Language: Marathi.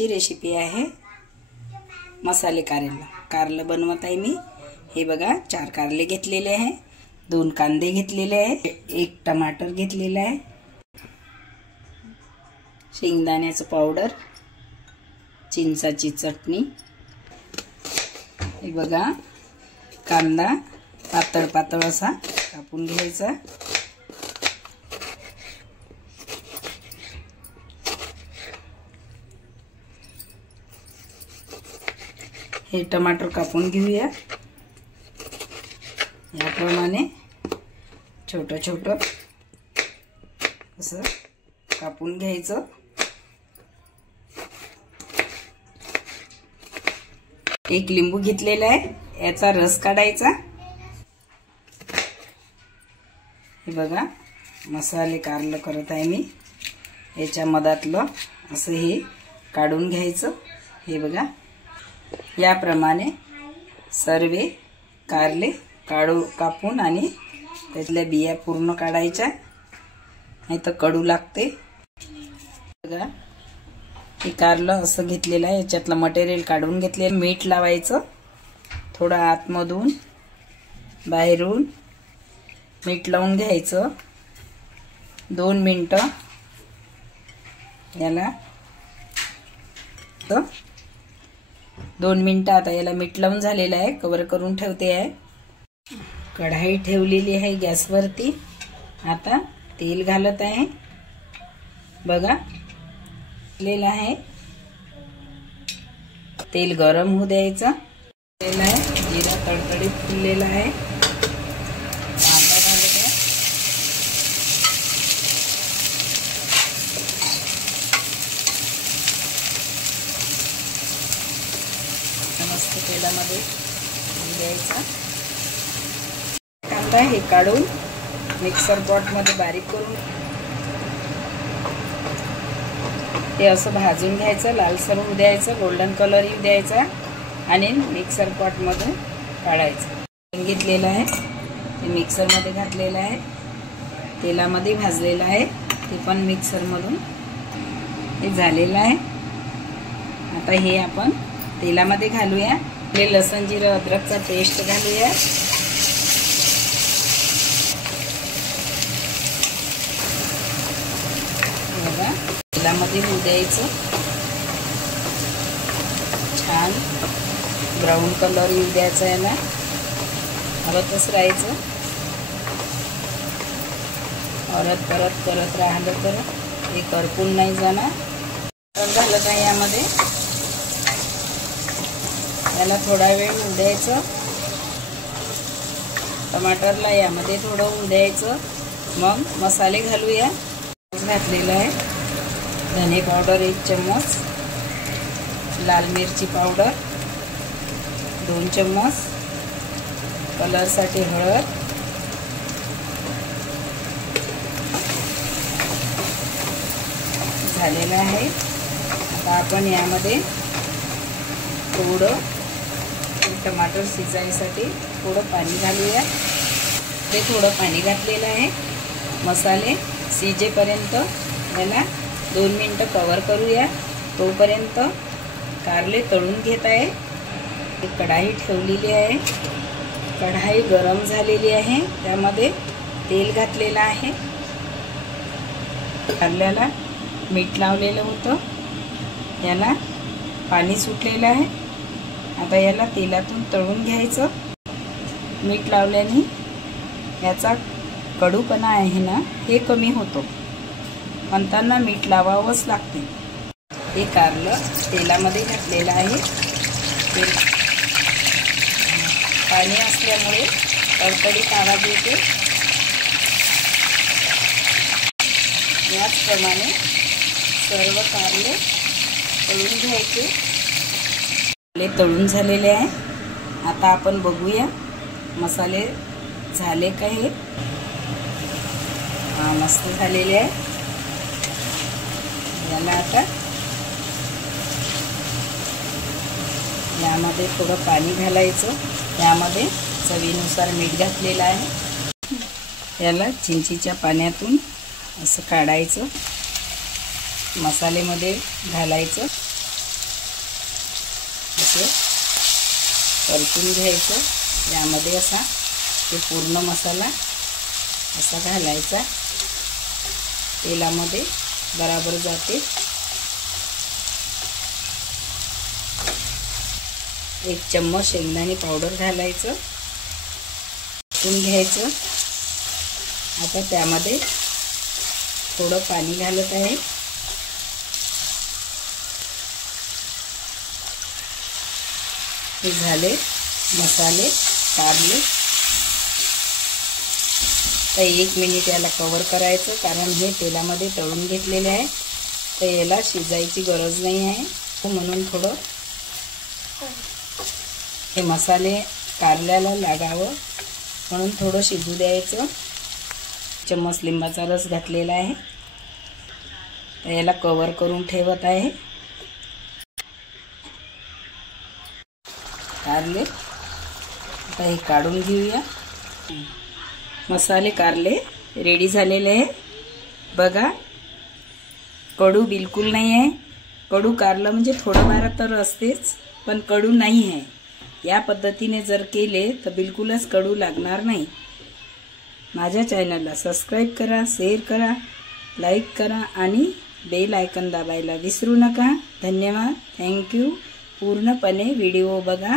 आजची रेसिपी आहे मसाले कारला। कारलं बनवत आहे मी। हे बघा 4 कारले घेतलेले आहे, 2 कांदे घेतलेले आहे, 1 टमाटर घेतलेला आहे, शेंगदाण्याचं पावडर, चिंचाची चटणी। हे बघा कांदा पातळ पातळ असा कापून घ्यायचा। हे टमाटर कापून घेऊया। याप्रमाणे छोटं छोटं असं कापून घ्यायचं। एक लिंबू घेतलेला आहे, याचा रस काढायचा। हे बघा मसाले कारलं करत आहे मी। याच्या मधातलं असं हे काढून घ्यायचं। हे बघा याप्रमाणे सर्व कारले कापून आणि त्यातल्या बिया पूर्ण काढायच्या, नाही तर कडू लागते। बघा हे कारलं असं घेतलेलं आहे, याच्यातलं मटेरियल काढून घेतलेलं। मीठ लावायचं थोडं आतमधून बाहेरून मीठ लावून घ्यायचं। 2 मिनिटं याला 2 मिनिटं आता याला मीठ लावून झालेलं आहे। कव्हर करून ठेवते आहे। कढाई ठेवलेली आहे गॅसवरती। आता तेल घालत आहे। बघा लेला आहे, तेल गरम होऊ द्यायचं। तेल आहे, जिरा तडतडीत फुललेला आहे। कांदा घालत आहे। मस्त तेलामध्ये द्यायचा कांदा। हे काढून मिक्सर पॉट मध्ये बारीक करून ते असं भाजून घ्यायचं, लालसर होऊ द्यायचं, गोल्डन कलर येऊ द्यायचा आणि मिक्सर पॉट मधून काढायचं। घेतलेलं आहे ते मिक्सर मध्ये घातलेलं आहे, तेलामध्ये भाजलेलं आहे, ते पण मिक्सर मधून हे झालेलं आहे। आता हे आपण तेलामध्ये घालूया। हे लसूण जिरं अद्रकचा पेस्ट घालूया। बघा तेलामध्ये होऊ द्यायचं, छान ब्राऊन कलर येऊ द्यायचा याला। हलतच राहायचं, परत करत राहिलं तर हे करपून नाही जाणार। घालत आहे यामध्ये, याला थोडा वेळ होऊ द्यायचं। टमाटरला यामध्ये थोडं होऊ द्यायचं, मग मसाले घालूया। घातलेला आहे धने पावडर 1 चम्मच, लाल मिरची पावडर 2 चम्मच, कलरसाठी हळद, झालेला आहे। आता आपण यामध्ये थोडं टमाटर शिजायसाठी थोडं पाणी घालूया। ते थोडं पाणी घातलेलं आहे। मसाले शिजेपर्यंत याला 2 मिनिटं कव्हर करूया। तोपर्यंत कारले तळून घेत आहे। कढाई ठेवलेली आहे, कढाई गरम झालेली आहे, त्यामध्ये तेल घातलेलं आहे। कारल्याला मीठ लावलेलं होतं, याला पाणी सुटलेलं आहे। आता याला तेलातून तळून घ्यायचं। मीठ लावल्याने याचा कडूपणा आहे ना, हे कमी होतो, म्हणताना मीठ लावावंच लागते। हे कारलं तेलामध्ये घातलेलं आहे। पाणी असल्यामुळे तडतडीत आवाज येते। याचप्रमाणे सर्व कारले तळून घ्यायचे। तळून झालेले आहे। आता आपण बघूया मसाले झाले का हे। मस्त झालेले आहे। याला आता यामध्ये थोडं पाणी घालायचं, यामध्ये चवीनुसार मीठ घातलेलं आहे। याला चिंचीच्या पाण्यातून असं काढायचं, मसाल्यामध्ये घालायचं। असं परतून घ्यायचं. यामध्ये असा ते पूर्ण मसाला असा घालायचा, तेलामध्ये बराबर जाते. 1 चम्मच शेंगदाणे पावडर घालायचं, परतून घ्यायचं. आता त्यामध्ये थोडं पाणी घालत आहे. हे झाले मसाले कारले. तर 1 मिनिट याला कव्हर करायचं, कारण हे तेलामध्ये तळून घेतलेले आहे, तर याला शिजायची गरज नाही आहे. म्हणून थोडं हे मसाले कारल्याला लागावं म्हणून थोडं शिजू द्यायचं. चम्मच लिंबाचा रस घातलेला आहे, तर याला कव्हर करून ठेवत आहे. कारले आता हे काढून घेऊया. मसाले कारले रेडी झालेले आहे. बघा, कडू बिलकुल नाही आहे. कडू कारलं म्हणजे थोडंफार तर असतेच, पण कडू नाही आहे. या पद्धतीने जर केले तर बिलकुलच कडू लागणार नाही. माझ्या चॅनलला सबस्क्राईब करा, शेअर करा, लाईक करा आणि बेल आयकॉन दाबायला विसरू नका. धन्यवाद. थँक्यू. पूर्णपणे व्हिडिओ बघा.